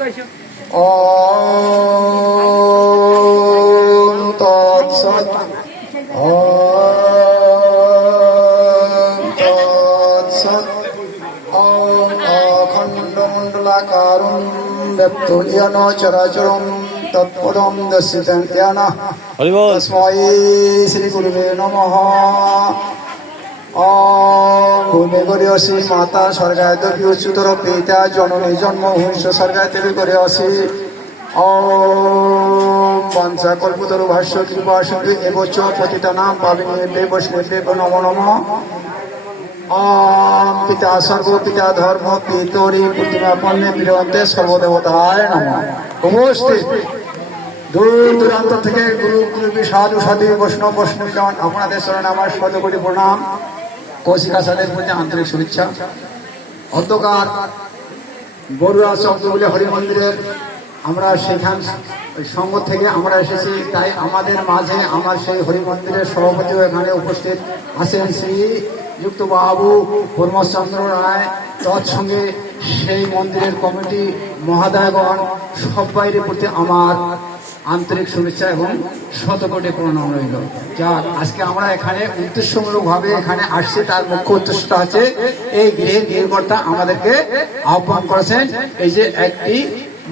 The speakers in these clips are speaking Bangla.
ওম তৎসৎ। ওম তৎসৎ। ওম অখণ্ডমণ্ডলাকারং ব্যক্তো জ্ঞান চরাচরং তৎপদং দর্শিতং জ্ঞান। তস্मै শ্রী গুরুবে নমঃ। ভূমি গরিয়সী মাতা স্বর্গায় দেবী উচ্চতর পিতা জননী জন্মভূমিষ্ঠ স্বর্গায় দেবী গরিয়সী। পঞ্চা কল্পতরু ভাষ্য কৃপা সিন্ধু এবচ পতিতানাং পাবনেভ্যো বৈষ্ণবেভ্যো নমো নমঃ। পিতা সর্ব পিতা ধর্ম পিতরি প্রতিমা পণ্যে বিরন্তে সর্বদেবতায় নমঃ। উপস্থিত দূর দূরান্ত থেকে গুরু গুরুবী সাধু সাধু বৈষ্ণব বৈষ্ণবগণ আপনাদের চরণে আমার শতকোটি প্রণাম। কৌশিকা সাদের প্রতি আন্তরিক শুভেচ্ছা। অন্ধকার বড়ুয়া চন্দ্রগুলি হরি মন্দিরের আমরা সেখান সঙ্গ থেকে আমরা এসেছি, তাই আমাদের মাঝে আমার সেই হরি মন্দিরের সভাপতিও এখানে উপস্থিত আছেন শ্রী যুক্ত বাবু পরমচন্দ্র রায়। তৎসঙ্গে সেই মন্দিরের কমিটি মহাদয়গণ সবাইয়ের প্রতি আমার আন্তরিক শুভেচ্ছা এবং শতকোটি প্রণাম রইল। যাক, আজকে আমরা এখানে উদ্দেশ্যমূলকভাবে এখানে আসছি, তার মুখ্য উদ্দেশ্যটা হচ্ছে এই গৃহের গৃহকর্তা আমাদেরকে আহ্বান করেছেন এই যে একটি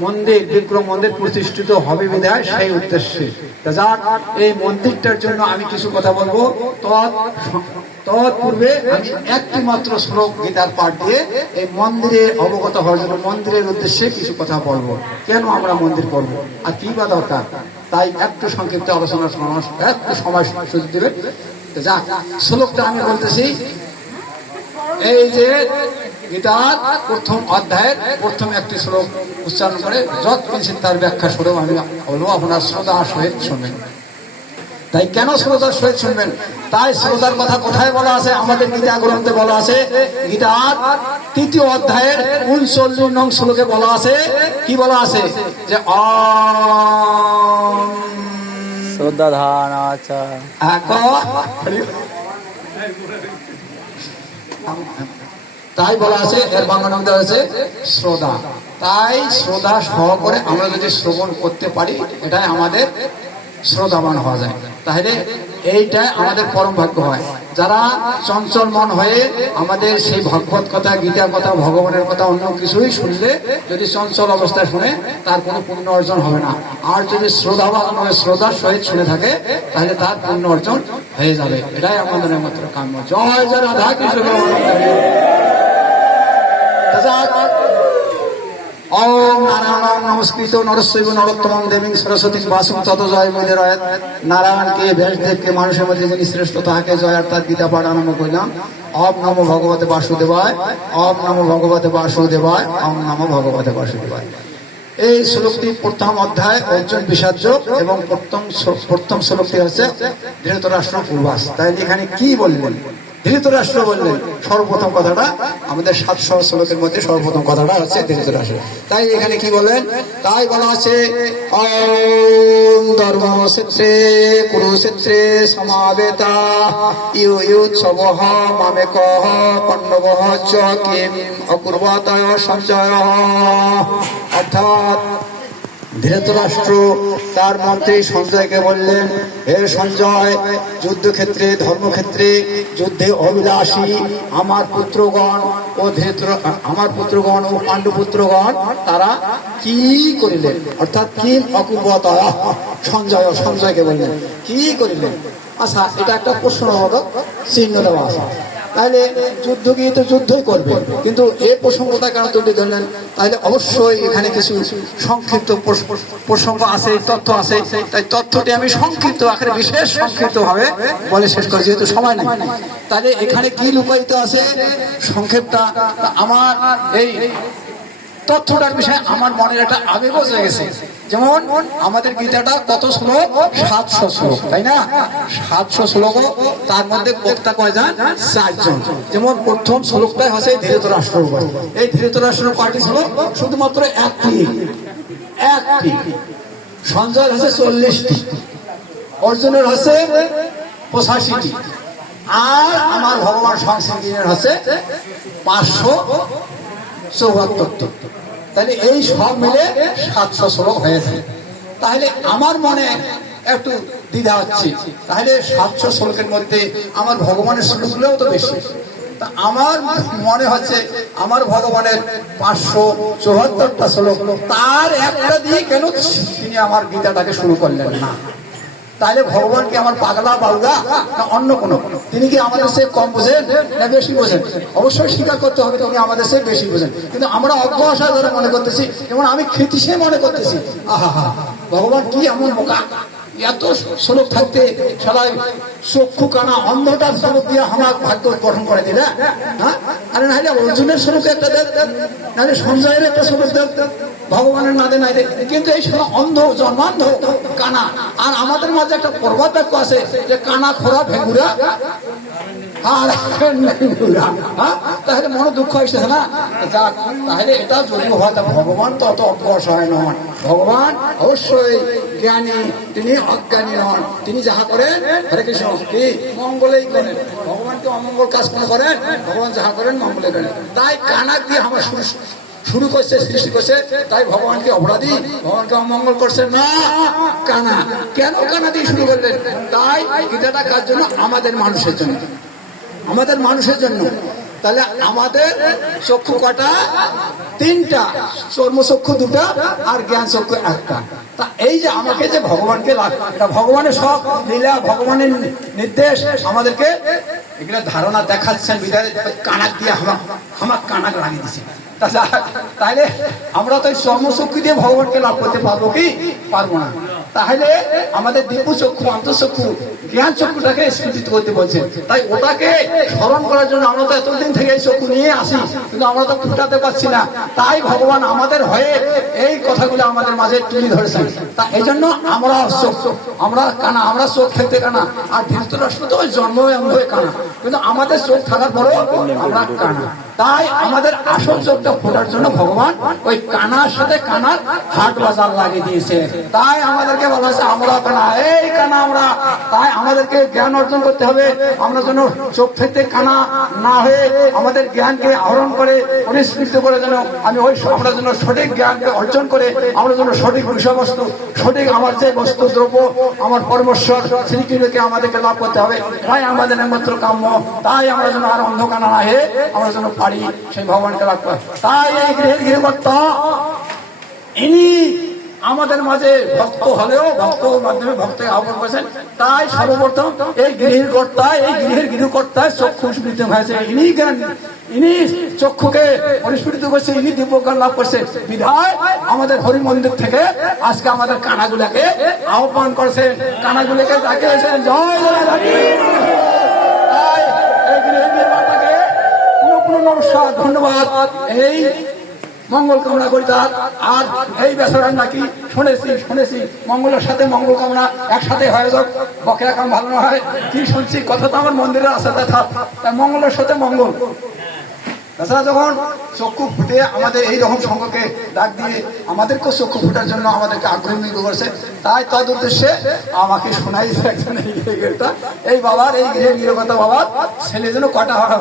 মন্দির বিগ্রহ মন্দির প্রতিষ্ঠিত হবে বিধায় সেই উদ্দেশ্যে। যাক, এই মন্দিরটার জন্য আমি কিছু কথা বলবো। তৎপূর্বে আমি একটি মাত্র শ্লোক গীতার পাঠ দিয়ে এই মন্দিরে অবগত হওয়ার জন্য মন্দিরের উদ্দেশ্যে কিছু কথা বলবো। কেন আমরা মন্দির করবো আর কি বা দরকার, তাই একটু সংক্ষিপ্ত আলোচনার একটু সময় সুযোগ দেবেন। যাক, শ্লোকটা আমি বলতেছি। এই যে গীতার প্রথম অধ্যায়ের প্রথম একটি শ্লোক উচ্চারণ করে যত কিঞ্চিৎ তার ব্যাখ্যা শুনেও আমি বলবো, আপনার শ্রদ্ধার সহিত শুনবেন। তাই কেন শ্রদ্ধার সহিত শুনবেন? তাই শ্রদ্ধার কথা কোথায় বলা আছে? আমাদের গীতা গ্রন্থে বলা আছে, গীতার ৩য় অধ্যায়ের ৩৯ নং শ্লোকে বলা আছে, কি বলা আছে? যে শ্রদ্ধা ধান আচ্ছা তাই বলা আছে, এর বাংলা নাম দেওয়া আছে শ্রদ্ধা। তাই শ্রদ্ধা সহকারে আমরা যদি শ্রবণ করতে পারি, এটাই আমাদের শ্রদ্ধাবান হওয়া যায়। তাহলে এইটাই আমাদের পরম ভাগ্য হয়। যারা চঞ্চল মন হয়ে আমাদের সেই ভগবত কথা, গীতার কথা, ভগবানের কথা অন্য কিছুই শুনলে যদি চঞ্চল অবস্থায় শুনে, তার কোনো পুণ্য অর্জন হবে না। আর যদি শ্রদ্ধাবান হয়ে শ্রদ্ধার সহিত শুনে থাকে, তাহলে তার পুণ্য অর্জন হয়ে যাবে। এটাই আমাদের একমাত্র কাম্য। জয় জয় রাধা কৃষ্ণ। ওম নারায়ণ নমস্কৃত নরস্যৈব নরোত্তমং দেবীং সরস্বতী বাসুং তত জয় মূল্যেরয়ৎ। নারায়ণকে ব্যাসদেবকে মানুষের মধ্যে যিনি শ্রেষ্ঠ, তাহাকে জয়। অর্থাৎ গীতা পাঠ আরম্ভ করলাম। ওম নমো ভগবতে বাসুদেবায়, ওম নমো ভগবতে বাসুদেবায়, ওম নমো ভগবতে বাসুদেবায়। এই শ্লোকটি প্রথম অধ্যায় অর্জুন বিষাদ যোগ এবং প্রথম শ্লোকটি হচ্ছে ধৃতরাষ্ট্র পূর্বাস। তাই এখানে কি বললেন? ধৃতরাষ্ট্র বললেন সর্বপ্রথম কথাটা, আমাদের ৭০০ শ্লোকের মধ্যে সর্বপ্রথম কথাটা হচ্ছে ধৃতরাষ্ট্র। তাই এখানে কি বললেন? তাই বলা আছে, ওম ধর্মক্ষেত্রে কুরুক্ষেত্রে সমাবেতা ইয়ুৎসবঃ মামেকঃ পাণ্ডবঃ চ কিম অকুর্বত সঞ্জয়। অর্থাৎ ধৃতরাষ্ট্র তার মন্ত্রী সঞ্জয়কে বললেন, হে সঞ্জয়, যুদ্ধক্ষেত্রে ধর্মক্ষেত্রে যুদ্ধে অভিলাষী আমার পুত্রগণ ও পাণ্ডুপুত্রগণ তারা কি করিলেন? অর্থাৎ কি অকুর্বত সঞ্জয়কে বললেন কি করিলেন। আচ্ছা, এটা একটা প্রশ্নবোধক চিহ্ন দেওয়া আছে। তাহলে যুদ্ধ গিয়ে তো যুদ্ধই করবে, কিন্তু এই প্রসঙ্গটা কেন তুলে ধরলেন? তাহলে অবশ্যই এখানে কিছু সংক্ষিপ্ত প্রসঙ্গ আছে, তথ্য আছে। তাই তথ্যটি আমি সংক্ষিপ্ত আকারে বিশেষ সংক্ষিপ্ত ভাবে বলে শেষ করি, যেহেতু সময় নেই। তাহলে এখানে কি লুকায়িত আছে সংক্ষেপটা? আমার এই তথ্যটার বিষয়ে আমার মনের একটা আবেগও জেগেছে। যেমন আমাদের গীতাটা কত শ্লোক? ৭০০ শ্লোক, তাই না? ৭০০ শ্লোক, তার মধ্যে বক্তা কয়জন? ৪ জন। যেমন প্রথম শ্লোকটাই হচ্ছে ধৃতরাষ্ট্র। এই ধৃতরাষ্ট্র কয়টি শ্লোক? শুধুমাত্র একটি। সঞ্জয়ের হচ্ছে ৪০টি, অর্জুনের হচ্ছে ৮৫টি, আর আমার ভগবান সংসিনের হচ্ছে ৫৭৪। তাহলে এই সব মিলে 700 শ্লোক হয়েছে। তাহলে আমার মনে একটু দ্বিধা হচ্ছে, তাহলে 700 শ্লোকের মধ্যে আমার ভগবানের শ্লোকগুলোও তো বেশি। তা আমার মনে হচ্ছে আমার ভগবানের 574টা শ্লোক, তার একটা দিয়ে কেন তিনি আমার গীতাটাকে শুরু করলেন না? তাহলে ভগবান কি আমার পাগলা বাউলা না অন্য কোনো? তিনি কি আমাদের সে কম বোঝেন না বেশি বোঝেন? অবশ্যই স্বীকার করতে হবে তিনি আমাদের সে বেশি বোঝেন, কিন্তু আমরা অজ্ঞাসা ধরে মনে করতেছি, যেমন আমি খ্রিতিসে মনে করতেছি আহা ভগবান কি এমন বোকা, এত শ্লোক থাকতে সবাই চক্ষু কানা অন্ধটার শ্লোক দিয়ে আমার ভাগ্য গঠন করে দিলে। হ্যাঁ, আরে নাহলে অর্জুনের শ্লোক একটা দেখ, নাহলে সঞ্জয়ের একটা শ্লোক দেখ, ভগবানের নাদে নাই দেখ। কিন্তু এই সময় অন্ধ জন্মান্ধ কানা, আর আমাদের মাঝে একটা প্রবাদ বাক্য আছে যে কানা খোরা ভেগুরা আর তাহলে মনে দুঃখ হয়েছে না? যাক, তাহলে এটা যদি হয় তা ভগবান তো অত অসহায় নন, ভগবান অবশ্যই জ্ঞানী, তিনি অজ্ঞানী নন। তিনি যাহা করেন হরে কৃষ্ণ কি মঙ্গলেই করেন, ভগবানকে অমঙ্গল কাজ কোনো করেন, ভগবান যাহা করেন মঙ্গলে করেন। তাই কানাক দিয়ে আমার শুরু করছে, সৃষ্টি করছে, তাই ভগবানকে অপরাধী, ভগবানকে অমঙ্গল করছে না। কানা কেন কানা দিয়ে শুরু করলেন? তাই গীতাটা কার জন্য? আমাদের মানুষের জন্য, আমাদের মানুষের জন্য। তাহলে আমাদের চক্ষু কটা? 3টা, চর্মচক্ষু 2টা আর জ্ঞান চক্ষু 1টা। তা এই যে আমাকে যে ভগবানকে এটা ভগবানের সব লীলা, ভগবানের নির্দেশ আমাদেরকে এগুলো ধারণা দেখাচ্ছেন বিধায় কানাক দিয়ে আমার কানাক লাগিয়ে দিচ্ছে। তাহলে আমরা তো চর্মচক্ষু দিয়ে ভগবানকে লাভ করতে পারবো কি? পারবো না। তাহলে আমাদের দিব্য চক্ষু, অন্তঃচক্ষু, জ্ঞান চক্ষুটাকে স্ফীত করতে বলছে। তাই ওটাকে স্মরণ করার জন্য আমরা তো এতদিন থেকে এই চক্ষু নিয়ে আসি, কিন্তু আমরা তো ফুটাতে পারছি না। তাই ভগবান আমাদের হয়ে এই কথাগুলো আমাদের মাঝে তুলে ধরেছেন। তা এই জন্য আমরা আমরা কানা, আমরা চোখ খেতে কানা, আর ধৃতরাষ্ট্র তো ওই জন্ম হয়ে কানা, কিন্তু আমাদের চোখ থাকার পরেও আমরা কানা। তাই আমাদের আসল চোখটা ফোটার জন্য ভগবান ওই কানার সাথে কানার হাট বাজার লাগিয়ে দিয়েছে। তাই আমাদেরকে বলা হয়েছে আমরা কানা, এই কানা আমরা। তাই আমাদেরকে জ্ঞান অর্জন করতে হবে, আমরা যেন চোখ থেকে কানা না হয়ে আমাদের জ্ঞানকে আহরণ করে পরিস্ফুট করে যেন আমরা যেন সঠিক জ্ঞানকে অর্জন করে আমরা যেন সঠিক বিষয়বস্তু, সঠিক আমার যে বস্তু দ্রব্য আমার পরমেশ্বর শ্রীকৃষ্ণকে আমাদেরকে লাভ করতে হবে। তাই আমাদের একমাত্র কাম্য। তাই আমরা যেন আর অন্ধকানা না হয়ে আমরা যেন পারি সেই ভগবানকে লাভ করা। তাই এই গৃহের গৃহকর্তা ইনি আমাদের মাঝে ভক্ত হলেও ভক্তর মাধ্যমে ভক্ত আহ্বান করেছেন। তাই সর্বপ্রথম এই গৃহের কর্তা, এই গৃহের গৃহকর্তায় চক্ষু স্ফীত হয়েছে। ইনি চক্ষুকে পরিস্ফুটিত করছে, ইনি দিব্যজ্ঞান লাভ করছে বিধায় আমাদের হরি মন্দির থেকে আজকে আমাদের কানাগুলাকে আহ্বান করেছেন, কানাগুলাকে ডাকিয়েছেন জয় জয়। এই গৃহের গৃহকর্তাকে পুরো নমস্কার, ধন্যবাদ। এই মঙ্গল কামনা করি তার। আর এই বেচারা নাকি শুনেছি মঙ্গলের সাথে মঙ্গল কামনা একসাথে হয়ে যাক, বকেয়া কাম ভালো না হয় কি শুনছি, কথা তো আমার মন্দিরে আছে, তাই মঙ্গলের সাথে মঙ্গল। তাছাড়া যখন চক্ষু ফুটে আমাদের এই রকম সংঘকে ডাক দিয়ে আমাদেরকেও চক্ষু ফুটার জন্য আমাদেরকে আগ্রহী করেছে। তাই তদ উদ্দেশ্যে আমাকে শোনাই একজন এই বাবার, এই গৃহের গৃহকর্তা বাবার ছেলে যেন কটা হয়,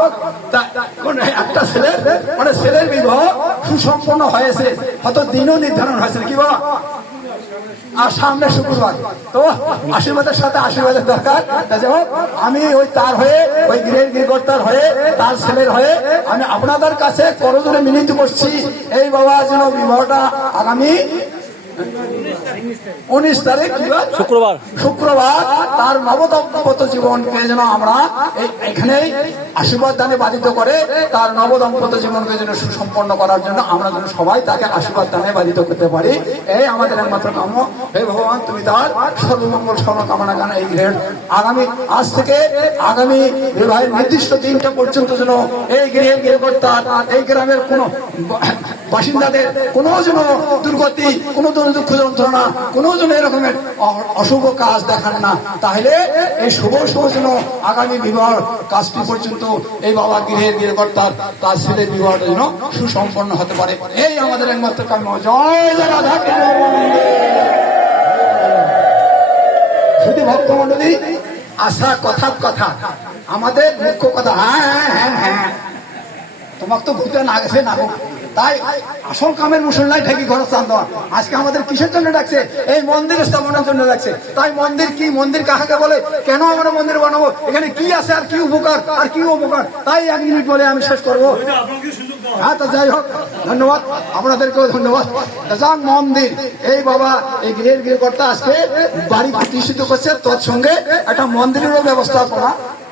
একটা ছেলে, মানে ছেলের বিবাহ সুসম্পন্ন হয়েছে, হয়তো দিনও নির্ধারণ হয়েছে কি বাবা, আর সামনে শুক্রবার। তো আশীর্বাদের সাথে আশীর্বাদের দরকার। আমি ওই তার হয়ে, ওই গৃহের গৃহকর্তার হয়ে, তার ছেলের হয়ে আমি আপনাদের কাছে করজোড়ে মিনতি করছি, এই বাবা যেন বিবাহটা আগামী 19 তারিখ শুক্রবার তার নবদম্পত্য জীবনকে যেন আমরা এখানেই আশীর্বাদ দানে বাধিত করে তার নবদম্পত্য জীবনকে যেন সুসম্পন্ন করার জন্য আমরা যেন সবাই তাকে আশীর্বাদ দানে বাধিত করতে পারি, এই আমাদের একমাত্র কাম্য। হে ভগবান, তুমি তার সর্বমঙ্গল সর্বকামনা জানা এই গৃহের আগামী আজ থেকে আগামী বিবাহের নির্দিষ্ট দিনটা পর্যন্ত যেন এই গৃহের গৃহকর্তার, এই গ্রামের কোন বাসিন্দাদের কোনো যেন দুর্গতি, কোনো দুঃখ যন্ত্রণা, কোনো যেন এরকমের অশুভ কাজ দেখান না। তাহলে এই শুভ যেন আগামী বিবাহ কাজটি পর্যন্ত এই বাবা গৃহের গৃহকর্তার তার ছেলের বিবাহটা যেন সুসম্পন্ন হতে পারে, এই আমাদের একমাত্র কাম্য। জয় রাধা। শুধু ভক্তমন্ডলী, আশা কথা আমাদের মুখ্য কথা। হ্যাঁ হ্যাঁ হ্যাঁ হ্যাঁ, তোমাকে তো ভূতে না গেছে না, তাই আসল কামের মুসল্লাই ঢেকি ঘর চান দেওয়া। আজকে আমাদের কিসের জন্য ডাকছে? এই মন্দির স্থাপনের জন্য ডাকছে। তাই মন্দির কি, মন্দির কাহাকে বলে, কেন আমরা মন্দির বানাবো, এখানে কি আছে আর কি উপকার আর কি অপকার, তাই 1 মিনিট বলে আমি শেষ করবো। হ্যাঁ, তো যাই হোক, ধন্যবাদ আপনাদেরকেও ধন্যবাদ। যাক, মন্দির এই বাবা এই গৃহের গৃহকর্তা আজকে বাড়ি প্রতিষ্ঠিত করছে, তৎসঙ্গে একটা মন্দিরেরও ব্যবস্থাপনা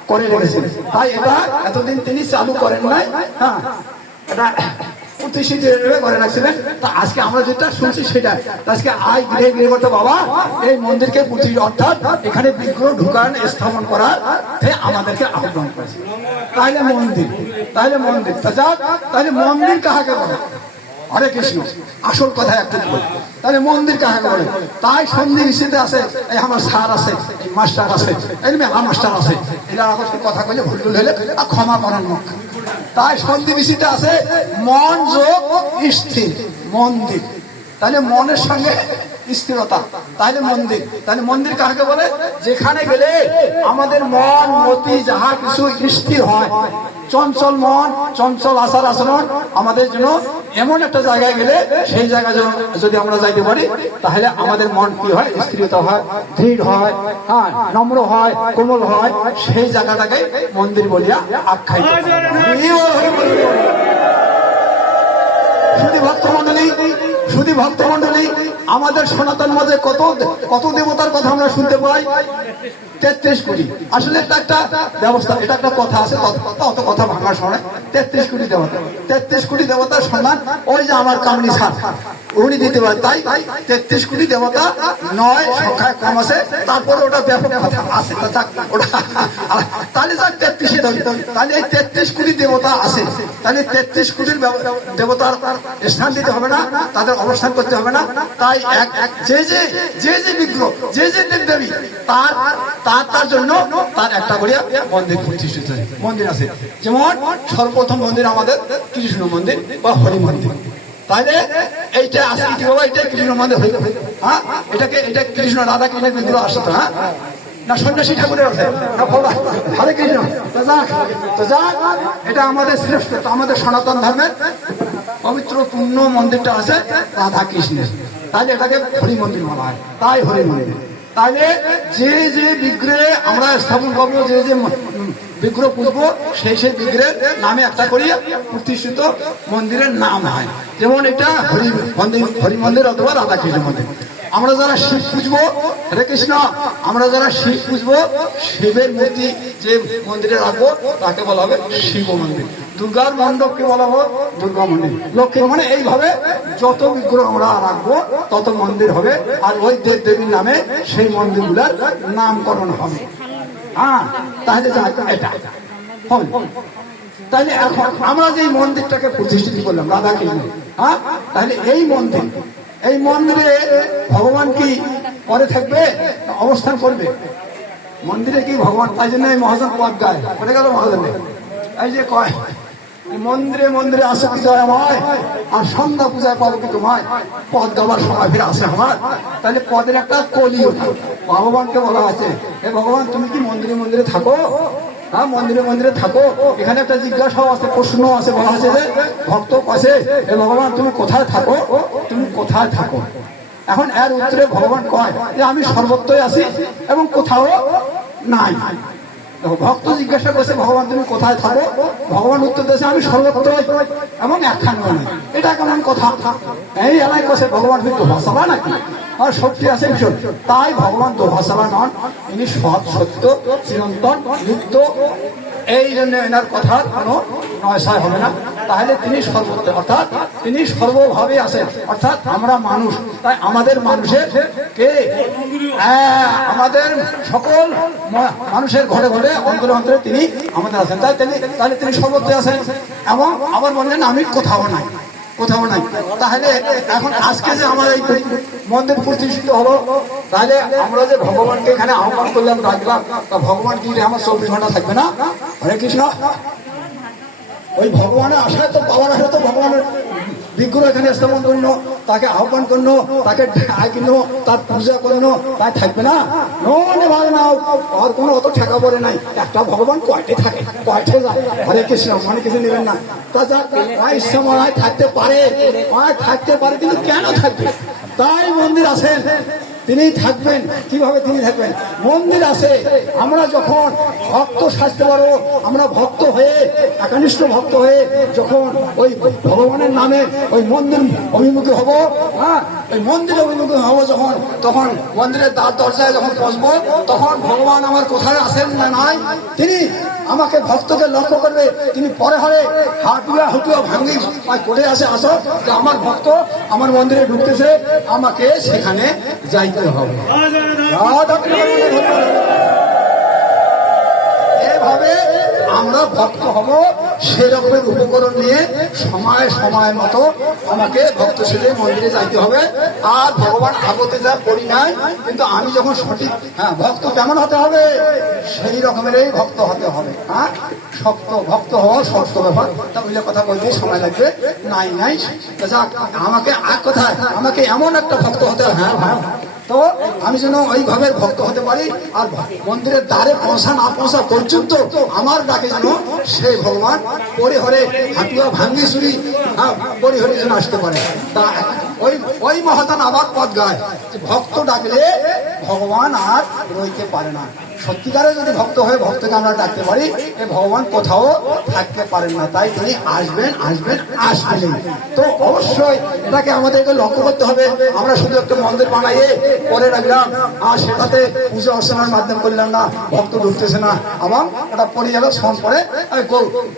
করে রেখেছেন। তাই এটা এতদিন তিনি চালু করেন নাই, হ্যাঁ, এটা প্রতিষ্ঠিত করে রাখছিলেন। তা আজকে আমরা যেটা শুনছি সেটা আজকে গৃহে গৃহকর্তা বাবা এই মন্দিরকে অর্থাৎ এখানে বিগ্রহ ঢুকান স্থাপন করার আমাদেরকে আহ্বান করেছে। তাহলে মন্দির, তাহলে মন্দির যাক, তাহলে মন্দির কাহাকে বলে? হরে কৃষ্ণ, আসল কথা একটু বলি, তাহলে মন্দির কাহাকে বলে? তাই সন্ধি বিচিতে আছে, এই আমার স্যার আছে, এই মাস্টার আছে, এই মেলা মাস্টার আছে, এরা আমাকে কথা কইলে ভুল ভুল হলে ক্ষমা করার মুখ। তাই সন্ধি বিচিতে আছে মন যোগ স্থির, মন্দির। তাহলে মনের সঙ্গে স্থিরতা, তাহলে মন্দির। তাহলে মন্দির কাকে বলে? যেখানে গেলে আমাদের মন মতি যাহা কিছু স্থির হয়, চঞ্চল মন, চঞ্চল আচার আচরণ আমাদের জন্য এমন একটা জায়গায় গেলে সেই জায়গায় যদি আমরা যাইতে পারি, তাহলে আমাদের মন কি হয়? স্থিরতা হয়, দৃঢ় হয়, হ্যাঁ, নম্র হয়, কোমল হয়। সেই জায়গাটাকে মন্দির বলিয়া আখ্যায়িত। শুধু ভক্তমন্ডলী, আমাদের সনাতন মাঝে কত কত দেবতার কথা আমরা শুনতে পাই। 33 কোটি। আসলে এটা একটা ব্যবস্থা, এটা একটা কথা আছে, অত কথা ভাঙার সময় 33 কোটি দেবতা, 33 কোটি দেবতার সমান ওই যে আমার কামনি সার উনি দিতে পারেন। তাই 33 কোটি দেবতা নয়, সংখ্যায় কম আছে, তারপরে ওটা ব্যাপক কথা আছে। তাহলে যাক 33-এ ধরি, তাহলে এই 33 কোটি দেবতা আছে, তাহলে 33 কোটির দেবতার স্থান দিতে হবে না, তাদের অবস্থান করতে হবে না। তাই যে যে বিগ্রহ, যে দেবদেবী তার জন্য তার একটা করে মন্দির প্রতিষ্ঠিত মন্দির আছে। যেমন সর্বপ্রথম মন্দির আমাদের কৃষ্ণ মন্দির বা হরি মন্দির। তাহলে এইটা আছে কি বাবা? এটা কৃষ্ণ মন্দির হইল, হ্যাঁ, এটা কৃষ্ণ রাধা কৃষ্ণের বিগ্রহ আসে তো, হ্যাঁ, না সন্ন্যাসী ঠাকুরের আছে না? হরে কৃষ্ণ। তো যাক, এটা আমাদের শ্রেষ্ঠ, আমাদের সনাতন ধর্মের পবিত্র পূর্ণ মন্দিরটা আছে রাধা কৃষ্ণের। তাহলে এটাকে হরি মন্দির বলা হয়। তাই হরি মন্দির। তাহলে যে বিগ্রহে আমরা স্থাপন করবো, যে বিগ্রহ পুজবো, সেই বিগ্রহের নামে একটা করে প্রতিষ্ঠিত মন্দিরের নাম হয়। যেমন এটা হরি মন্দির অথবা রাধাকৃষ্ণ মন্দির। আমরা যারা শিব পুজবো, হরে কৃষ্ণ, আমরা যারা শিব পুজবো, শিবের মূর্তি যে মন্দিরে রাখবো তাকে বলা হবে শিব মন্দির। দুর্গার মণ্ডপকে বলা হবে দুর্গা মন্দির। লক্ষ্মী মানে এইভাবে যত বিগ্রহ আমরা রাখবো তত মন্দির হবে, আর ওই দেব দেবীর নামে সেই মন্দিরগুলোর নামকরণ হবে। হ্যাঁ, তাহলে এটা হবে। তাহলে এখন আমরা যে মন্দিরটাকে প্রতিষ্ঠিত করলাম রাধা কৃষ্ণ, হ্যাঁ, তাহলে এই মন্দিরে ভগবান কি পরে থাকবে, অবস্থান করবে? মন্দিরে কি ভগবান? তাই জন্য এই মহাজন পদ গায়, পড়ে গেল মহাজনে, এই যে কয় মন্দিরে মন্দিরে আসে কি জয় আমায়, আর সন্ধ্যা পূজায় পাবো কি তোমায়, পদ গাবার সময় ফিরে আসে আমার। তাহলে পদের একটা কলি ভগবানকে বলা আছে, হে ভগবান তুমি কি মন্দিরে মন্দিরে থাকো? হ্যাঁ, মন্দিরে মন্দিরে থাকো। এখানে একটা জিজ্ঞাসাও আছে, প্রশ্ন আছে, বলা আছে যে ভক্ত আছে, হে ভগবান তুমি কোথায় থাকো, তুমি কোথায় থাকো? এখন এর উত্তরে ভগবান কয় যে আমি সর্বত্রই আছি এবং কোথাও নাই। ভক্ত জিজ্ঞাসা করছে ভগবান তুমি কোথায় থাকো? ভগবান উত্তর দিয়েছে আমি সর্বত্রই এবং একখান নয়। এটা কেমন কথা? এই এলাকায় কাছে ভগবান কিন্তু ভাষাবা নাকি? আর শক্তি আছে ভীষণ। তাই ভগবান তো ভাষাবা নন, ইনি সৎ, সত্য, চিরন্তন, নিত্য। এই জন্য এনার কথার কোনো নয়সায় হবে না। তাহলে তিনি সর্বত্র, অর্থাৎ তিনি সর্বভাবে আছেন। অর্থাৎ আমরা মানুষ, তাই আমাদের মানুষের কে, আমাদের সকল মানুষের ঘরে ঘরে অন্তরে অন্তরে তিনি আমাদের আছেন। তাহলে তিনি সর্বত্র আছেন। এবং আবার বললেন আমি কোথাও নাই, কোথাও নাই। তাহলে এখন আজকে যে আমার এই মন্দির প্রতিষ্ঠিত হলো, তাহলে আমরা যে ভগবানকে এখানে আহ্বান করলাম, রাখলাম, তা ভগবান কি আমার 24 ঘন্টা থাকবে না? হরে কৃষ্ণ। ওই ভগবানের আশায় তো, পাওয়ার আশায় তো ভগবানের বিগ্রহ এখানে স্থাপন করলো। তাকে আহ্বান করলো, তাকে ডাকলো, তার পূজা করলো, তাই থাকবে না? ভালো না, আর কোনো অত ঠেকা পড়ে নাই। একটা ভগবান কয়টে থাকে, কয়টে যায়। হরে কৃষ্ণ, মনে কিছু নেবেন না। তা ইচ্ছা মনে হয় থাকতে পারে, থাকতে পারে, কিন্তু কেন থাকবে? তাই মন্দির আছেন, তিনি থাকবেন। কিভাবে তিনি থাকবেন? মন্দির আছে। আমরা যখন ভক্ত সাজতে পারবো, আমরা ভক্ত হয়ে, একানিষ্ঠ ভক্ত হয়ে যখন ওই ভগবানের নামে ওই মন্দির অভিমুখী হব, হ্যাঁ, ওই মন্দির অভিমুখী হব যখন, তখন মন্দিরের দ্বার দরজায় যখন বসবো, তখন ভগবান আমার কোথায় আছেন না নাই, তিনি আমাকে ভক্তকে লক্ষ্য করবে। তিনি পরে হলে হাটুয়া হুটুয়া ভাঙি করে আসে, আসো যে আমার ভক্ত আমার মন্দিরে ঢুকতেছে, আমাকে সেখানে যাইতে হবে। এভাবে আমরা ভক্ত হব, সেরকমের উপকরণ নিয়ে সময় সময় মতো আমাকে ভক্ত সেজে মন্দিরে যাইতে হবে। আর ভগবান আগতে যা করি নাই, কিন্তু আমি যখন সঠিক, হ্যাঁ, ভক্ত কেমন হতে হবে? সেই রকমেরই ভক্ত হতে হবে। হ্যাঁ, শক্ত ভক্ত হওয়া শক্ত ব্যাপার, তা বুঝলে কথা বলতে সময় লাগবে। নাই নাই, যাক, আমাকে আর কোথায়, আমাকে এমন একটা ভক্ত হতে হবে, হ্যাঁ ভাই, তো আমি যেন ওইভাবে ভক্ত হতে পারি। আর মন্দিরের দ্বারে পৌঁছা না পৌঁছা পর্যন্ত আমার ডাকে যেন সেই ভগবান পরিহরে হাতুয়া ভাঙ্গি চুরি পরিহরে যেন আসতে পারে। তা ওই মহাদান আবার পদ গায়, ভক্ত ডাকলে ভগবান আর রইতে পারে না। সত্যিকারে যদি ভক্ত হয়ে ভক্তকে আমরা ডাকতে পারি, এই ভগবান কোথাও থাকতে পারেন না। তাই তিনি আসবেন, আসবেন, আসবেন। তো অবশ্যই এটাকে আমাদেরকে লক্ষ্য করতে হবে। আমরা শুধু একটা মন্দির বানাইয়ে করে রাখলাম, আর সেটাতে পূজা অর্চনার মাধ্যমে করলাম না, ভক্ত ঢুকতেছে না, আবার ওটা পড়ে গেল, সন পরে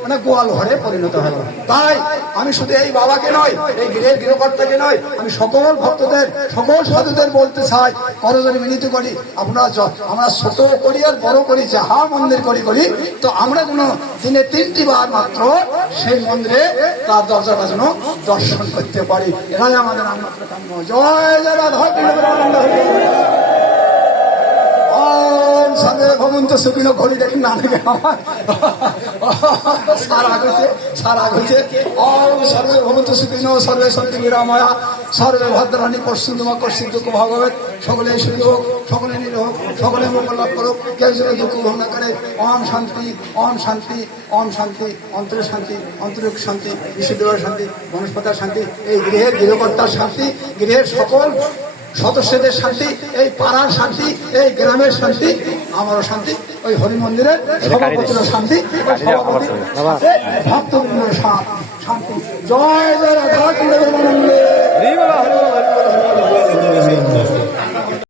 মানে গোয়াল ঘরে পরিণত হলো। তাই আমি শুধু এই বাবাকে নয়, এই গৃহকর্তাকে নয়, আমি সকল ভক্তদের, সকল সাধুদের বলতে চাই, করজোড়ে মিনতি করি, আমরা ছোট করি আর বড় করি, যাহা মন্দির করি, তো আমরা যেন দিনে 3টি বার মাত্র সেই মন্দিরে তার দরজাটা যেন দর্শন করতে পারি। এটাই আমাদের একমাত্র কাম্য। জয় জয় রাধা কৃষ্ণ। সঙ্গে ভগবন্ত সুখিন ঘড়ি দেখেন না, সারা হচ্ছে ওম সর্বে ভগবন্ত সুখিন সর্বে সত্যি নিরাময়া সর্বে ভদ্রাণী পশ্চিমা কশ্চিৎ দুঃখ ভগবত, সকলে সুখী হোক, সকলে নিরোগ, সকলে মঙ্গল লাভ করুক, কেউ যেন দুঃখ ভোগ না করে। ওম শান্তি, ওম শান্তি, ওম শান্তি, অন্তরের শান্তি, অন্তরিক শান্তি, বিশুদ্ধের শান্তি, বনস্পতার শান্তি, এই গৃহের গৃহকর্তার শান্তি, গৃহের সকল সদস্যদের শান্তি, এই পাড়ার শান্তি, এই গ্রামের শান্তি, আমারও শান্তি, ওই হরি মন্দিরের সভাপতির শান্তি, ভক্তবৃন্দের শান্তি। জয় জয় রাধা কৃষ্ণ।